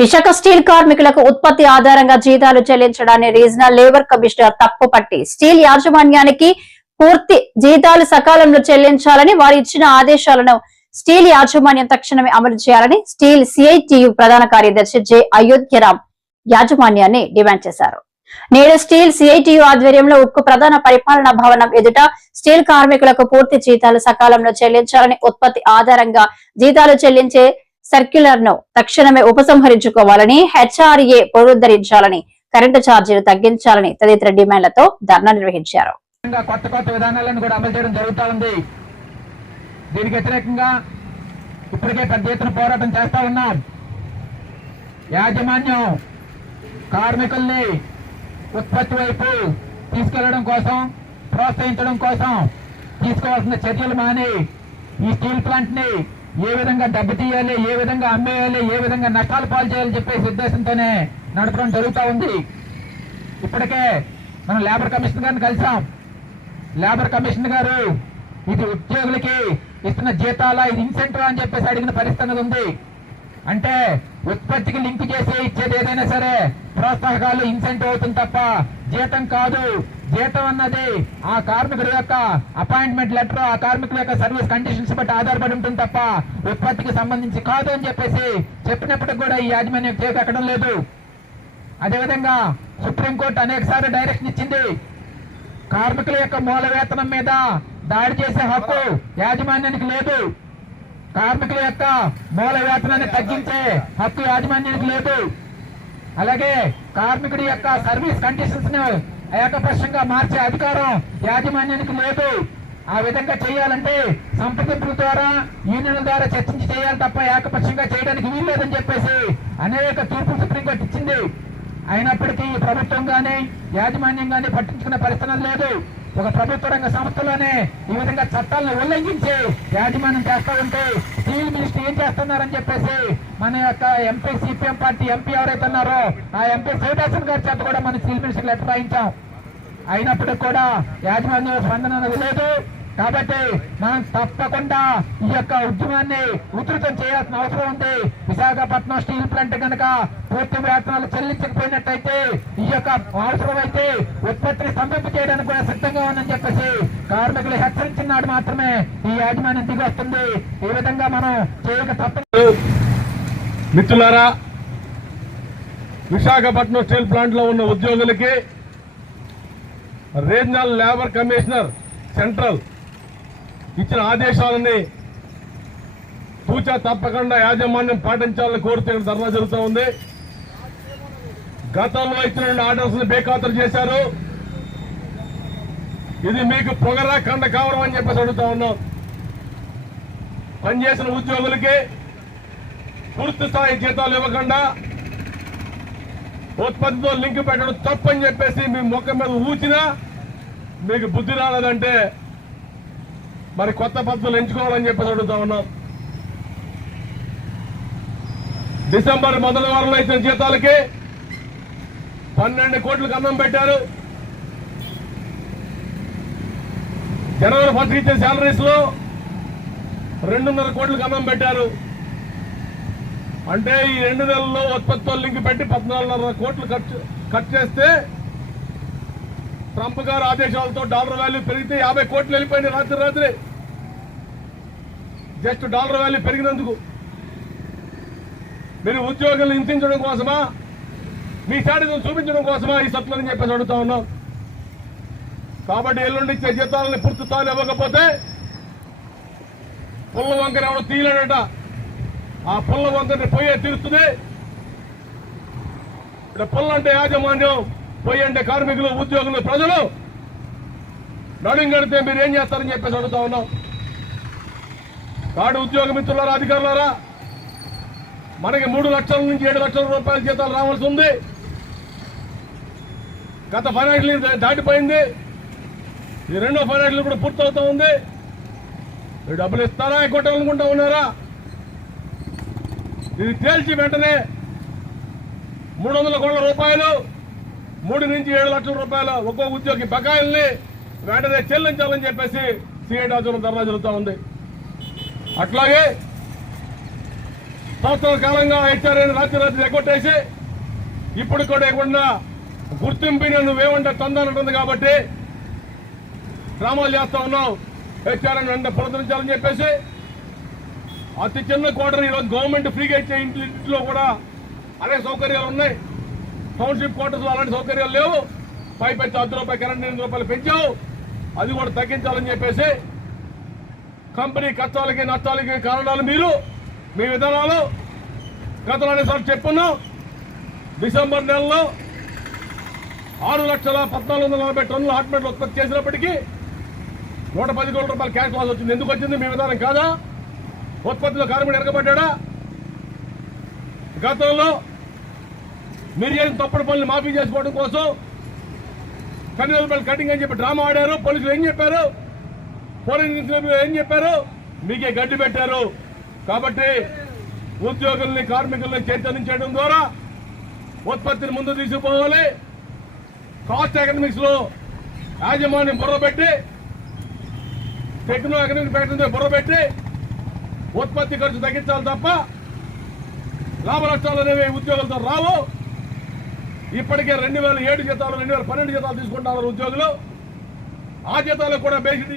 Visakha steel కార్మికులకు ఉత్పత్తి ఆధారంగా జీతాలు చెల్లించడాన్ని రీజనల్ లేబర్ కమిషనర్ తప్పుపట్టి స్టీల్ యాజమాన్యానికి పూర్తి జీతాలు సకాలంలో చెల్లించాలని వారు ఇచ్చిన ఆదేశాలను స్టీల్ యాజమాన్యం తక్షణమే అమలు చేయాలని స్టీల్ సిఐటియు ప్రధాన కార్యదర్శి జె అయోధ్యరామ్ యాజమాన్యాన్ని డిమాండ్ చేశారు. నేడు స్టీల్ సిఐటియు ఆధ్వర్యంలో ఉక్కు ప్రధాన పరిపాలనా భవనం ఎదుట స్టీల్ కార్మికులకు పూర్తి జీతాలు సకాలంలో చెల్లించాలని, ఉత్పత్తి ఆధారంగా జీతాలు చెల్లించే సర్క్యులర్ ను తక్షణమే ఉపసంహరించుకోవాలని, హెచ్ఆర్ఏ పునరుద్ధరించాలని, కరెంటు ఛార్జీలు తగ్గించాలని తదితర డిమాండ్లతో ధర్నా నిర్వహించారు. కొత్త కొత్త విధానాలను కూడా అమలు చేయడం జరుగుతూ ఉంది. దీనికి వ్యతిరేకంగా ఇప్పటికే పెద్ద ఎత్తున పోరాటం చేస్తా ఉన్నాం. యాజమాన్యం కార్మికుల్ని ఉత్పత్తి వైపు తీసుకెళ్లడం కోసం, ప్రోత్సహించడం కోసం తీసుకోవాల్సిన చర్యలు మాని ఈ స్టీల్ ప్లాంట్ ని ఏ విధంగా దెబ్బతీయాలి, ఏ విధంగా అమ్మేయాలి, ఏ విధంగా నష్టాలు పాలు చేయాలని చెప్పేసి ఉద్దేశంతోనే నడపడం జరుగుతూ ఉంది. ఇప్పటికే మనం లేబర్ కమిషనర్ గారిని కలిసాం. లేబర్ కమిషనర్ గారు ఇది ఉద్యోగులకి ఇస్తున్న జీతాల, ఇది ఇన్సెంటివ్ అని చెప్పేసి అడిగిన పరిస్థితి ఉంది. అంటే ఉత్పత్తికి లింక్ చేసి ఇచ్చేది ఏదైనా సరే ప్రోత్సాహకాలు, ఇన్సెంటివ్ అవుతుంది తప్ప జీతం కాదు. జీతం అన్నది ఆ కార్మికుడి యొక్క అపాయింట్మెంట్ లెటర్, ఆ కార్మికుల యొక్క సర్వీస్ కండిషన్స్ బట్టి ఆధారపడి ఉంటుంది తప్ప ఉత్పత్తికి సంబంధించి కాదు అని చెప్పేసి చెప్పినప్పటికి కూడా ఈ యాజమాన్యం చేపెక్కడం లేదు. అదేవిధంగా సుప్రీంకోర్టు అనేక సార్లు డైరెక్షన్ ఇచ్చింది. కార్మికుల యొక్క మూల వేతనం మీద దాడి చేసే హక్కు యాజమాన్యానికి లేదు. కార్మికుల యొక్క మూల వేతనాన్ని తగ్గించే హక్కు యాజమాన్యానికి లేదు. అలాగే కార్మికుడి యొక్క సర్వీస్ కండిషన్స్ ను ఏకపక్షంగా మార్చే అధికారం యాజమాన్యానికి లేదు. ఆ విధంగా చేయాలంటే సంప్రదింపుల ద్వారా, యూనియన్ల ద్వారా చర్చించి చేయాలి తప్ప ఏకపక్షంగా చేయడానికి వీల్లేదని చెప్పేసి అనేక తీర్పులు సుప్రీంకోర్టు ఇచ్చింది. అయినప్పటికీ ప్రభుత్వం గానీ యాజమాన్యం గానీ పట్టించుకునే పరిస్థితి లేదు. ఒక ప్రభుత్వ రంగ సంస్థలోనే ఈ విధంగా చట్టాలను ఉల్లంఘించి యాజమాన్యం చేస్తూ ఉంటే స్టీల్ మినిస్టర్ ఏం చేస్తున్నారని చెప్పేసి మన యొక్క ఎంపీ, సిపిఎం పార్టీ ఎంపీ ఎవరైతే ఉన్నారో ఆ ఎంపీ శివదాసన్ గారి చేత కూడా మన స్టీల్ మినిస్టర్ లెటర్ రాయించాం. అయినప్పటికీ కూడా యాజమాన్యం స్పందన లేదు. కాబట్టి మనం తప్పకుండా ఈ యొక్క ఉద్యమాన్ని ఉధృతం చేయాల్సిన అవసరం ఉంది. విశాఖపట్నం స్టీల్ ప్లాంట్ కనుక పూర్తి వేతనాలు చెల్లించకపోయినట్టయితే ఈ యొక్క అవసరమైతే ఉత్పత్తిని స్తంభింప చేయడానికి కూడా సిద్ధంగా ఉందని చెప్పేసి కార్మికులు హెచ్చరించినాడు మాత్రమే ఈ యాజమాన్యం దిగి వస్తుంది. ఈ విధంగా మనం చేయక తప్ప. మిత్రులారా, విశాఖపట్నం స్టీల్ ప్లాంట్ లో ఉన్న ఉద్యోగులకి రీజనల్ లేబర్ కమిషనర్ సెంట్రల్ ఇచ్చిన ఆదేశాలని తూచా తప్పకుండా యాజమాన్యం పాటించాలని కోరుతూ ధర్నా జరుగుతూ ఉంది. గతంలో ఇచ్చిన ఆర్డర్స్ ని బేఖాతరు చేశారు. ఇది మీకు పొగరా కండ కావడం అని చెప్పేసి అడుగుతా ఉన్నాం. పనిచేసిన ఉద్యోగులకి పూర్తి స్థాయి జీతాలు ఇవ్వకుండా ఉత్పత్తితో లింక్ పెట్టడం తప్పని చెప్పేసి మీ మొక్క మీద ఊచినా మీకు బుద్ధి రాలేదంటే మరి కొత్త పద్ధతులు ఎంచుకోవాలని చెప్పేసి అడుగుతా ఉన్నాం. డిసెంబర్ మొదటి వారంలో ఇచ్చిన జీతాలకి 12 కోట్లకు అన్నం పెట్టారు. జనవరి 1 ఇచ్చే శాలరీస్ లో 2.5 కోట్లకు అన్నం పెట్టారు. అంటే ఈ 2 నెలల్లో ఉత్పత్తితో లింక్ పెట్టి 14.5 కోట్లు ఖర్చు చేస్తే ట్రంప్ గారు ఆదేశాలతో డాలర్ వాల్యూ పెరిగితే 50 కోట్లు వెళ్ళిపోయింది రాత్రి. జస్ట్ డాలర్ వాల్యూ పెరిగినందుకు మీరు ఉద్యోగులను హింసించడం కోసమా, మీ శాడిజం చూపించడం కోసమా ఈ సత్లని చెప్పేసి అడుగుతా ఉన్నాం. కాబట్టి ఎల్లుండి ఇచ్చే జీతాలని పూర్తి స్థాయిలో ఇవ్వకపోతే పుల్ల వంకర ఎవడో తీయలేడట. ఆ పుల్ల వంకరని పొయ్యే తీరుస్తుంది. ఇక్కడ పుల్ల అంటే యాజమాన్యం, పొయ్యి అంటే కార్మికులు, ఉద్యోగులు, ప్రజలు. నడుం కడితే మీరు ఏం చేస్తారని చెప్పేసి అడుగుతా ఉన్నాం. కాడు ఉద్యోగ మిత్రులారా, అధికారులారా, మనకి 3 లక్షల నుంచి 7 లక్షల రూపాయల జీతాలు రావాల్సి ఉంది. గత ఫైనాన్షియల్ ఇయర్ దాటిపోయింది. ఈ 2వ ఫైనాన్షియల్ కూడా పూర్తవుతా ఉంది. మీరు డబ్బులు ఇస్తారా, కొట్టాలనుకుంటా ఉన్నారా? ఇది తేల్చి వెంటనే 300 కోట్ల రూపాయలు, 3 నుంచి 7 లక్షల రూపాయలు ఒక్కో ఉద్యోగి బకాయిల్ని వెంటనే చెల్లించాలని చెప్పేసి సిఐ ధర్నా జరుగుతూ ఉంది. అట్లాగే సంవత్సరాల కాలంగా హెచ్ఆర్ఏని రాత్రి ఎగ్గొట్టేసి ఇప్పుడు కూడా ఇవ్వకుండా గుర్తింపుని నువ్వేమంటే తందానంటుంది కాబట్టి డ్రామాలు చేస్తా ఉన్నావు. హెచ్ఆర్ఏని వెంటనే పునరుద్ధరించాలని చెప్పేసి అతి చిన్న క్వార్టర్ ఈరోజు గవర్నమెంట్ ఫ్రీగా ఇచ్చే ఇంట్లో కూడా అనేక సౌకర్యాలు ఉన్నాయి. టౌన్షిప్ క్వార్టర్స్లో అలాంటి సౌకర్యాలు లేవు. పైపెచ్చి ₹10 కరెంట్ ₹8 పెంచావు, అది కూడా తగ్గించాలని చెప్పేసి కంపెనీ కష్టాలకి నష్టాలకి కారణాలు మీరు, మీ విధానాలు. గతంలో అనేసార్లు చెప్పున్నాం. డిసెంబర్ నెలలో 6,14,40 టన్నుల హాట్ మెటల్ ఉత్పత్తి చేసినప్పటికీ ₹110 కోట్ల క్యాష్ లాస్ వచ్చింది. ఎందుకు వచ్చింది? మీ విధానం కాదా? ఉత్పత్తిలో కార్మికుడు ఎరగబడ్డా? గతంలో మీరు చేసిన తప్పుడు పనులు మాఫీ చేసుకోవడం కోసం కన్వీనర్ కటింగ్ అని చెప్పి డ్రామా ఆడారు. పోలీసులు ఏం చెప్పారు? ఫోరెన్సిక్ ఏం చెప్పారు? మీకే గడ్డి పెట్టారు. కాబట్టి ఉద్యోగుల్ని కార్మికుల్ని చైతన్యం ద్వారా ఉత్పత్తిని ముందు తీసుకుపోవాలి. కాస్ట్ ఎకనామిక్స్ లో యాజమాన్యం బుర్రబెట్టి, టెక్నో ఎకనామిక్ ఫ్యాక్టరీ బుర్రబెట్టి ఉత్పత్తి ఖర్చు తగ్గించాలి తప్ప లాభ నష్టాలు అనేవి ఉద్యోగులతో రావు. ఇప్పటికే 2007 జీతాలు 2012 జీతాలు తీసుకుంటున్నారు ఉద్యోగులు. ఆ జీతాలకు కూడా బేసిక్